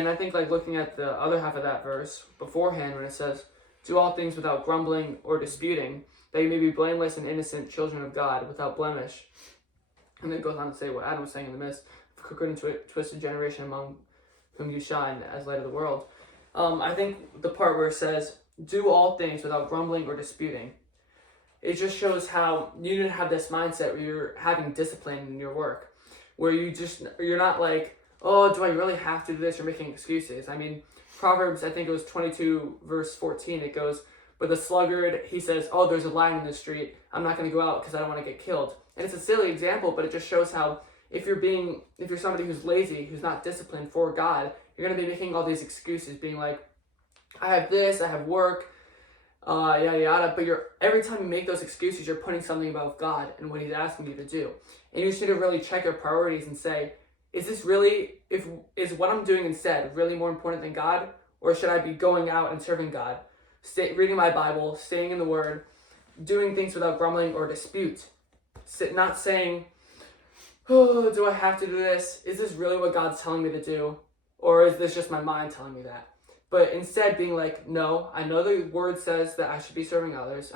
And I think like looking at the other half of that verse beforehand when it says, do all things without grumbling or disputing, that you may be blameless and innocent children of God without blemish. And then it goes on to say what Adam was saying in the midst of a crooked and twisted generation among whom you shine as light of the world. I think the part where it says, do all things without grumbling or disputing, it just shows how you need to have this mindset where you're having discipline in your work, where you're not like, oh, do I really have to do this? You're making excuses. I mean, Proverbs, I think it was 22 verse 14, it goes, but the sluggard, he says, oh, there's a lion in the street, I'm not going to go out because I don't want to get killed. And it's a silly example, but it just shows how if you're somebody who's lazy, who's not disciplined for God, you're going to be making all these excuses, being like, I have this, I have work, yada yada. But every time you make those excuses, you're putting something above God and what He's asking you to do. And you just need to really check your priorities and say, is what I'm doing instead really more important than God, or should I be going out and serving God, reading my Bible, staying in the Word, doing things without grumbling or dispute, not saying, oh, do I have to do this? Is this really what God's telling me to do? Or is this just my mind telling me that? But instead being like, no, I know the Word says that I should be serving others.